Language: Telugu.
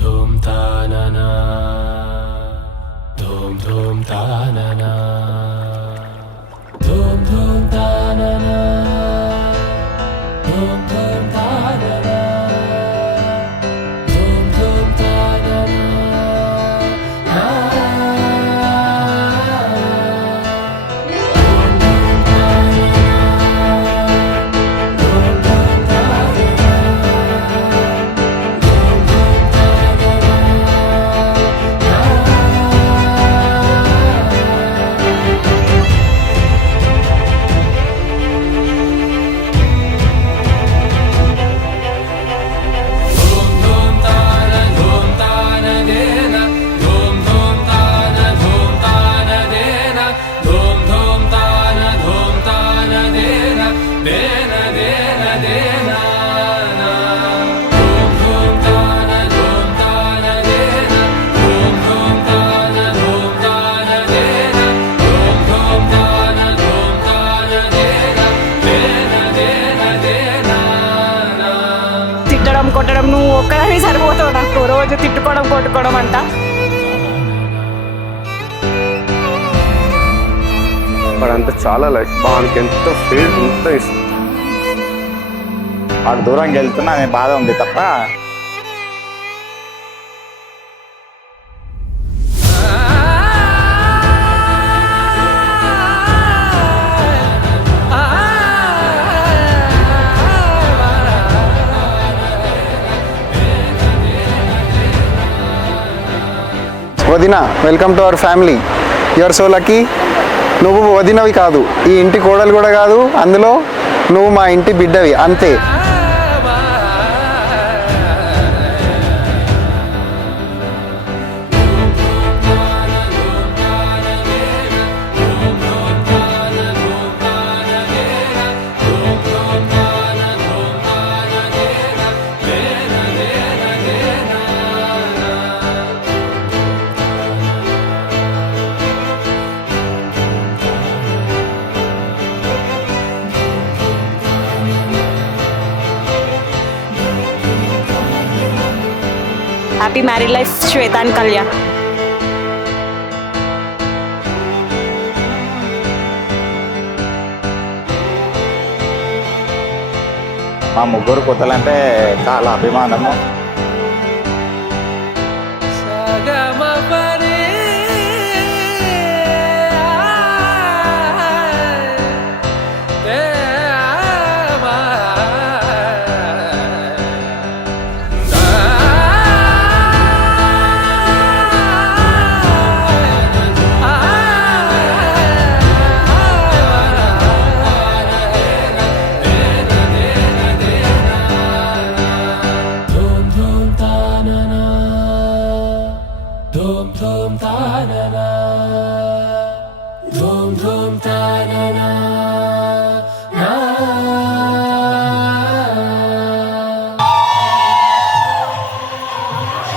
धूम तानना धूम धूम तानना धूम धूम तानना धूम धूम तानना धूम धूम तानना కొట్టడం నువ్వు ఒక్కదాన్ని సరిపోతావు నాకు రోజు తిట్టుకోవడం కొట్టుకోవడం అంట వాడంతా చాలా లైక్ వానికి ఎంతో ఫీల్ ఎంతో ఇష్టం. వాడు దూరంకి వెళ్తున్నా అనే బాధ ఉంది తప్ప వదిన welcome to our family. Your so lucky. నువ్వు వదినవి కాదు, ఈ ఇంటి కోడలు కూడా కాదు, అందులో నువ్వు మా ఇంటి బిడ్డవి అంతే. Happy married life Shweta and Kalyan. మా ముగ్గురు కొత్తలంటే చాలా అభిమానము.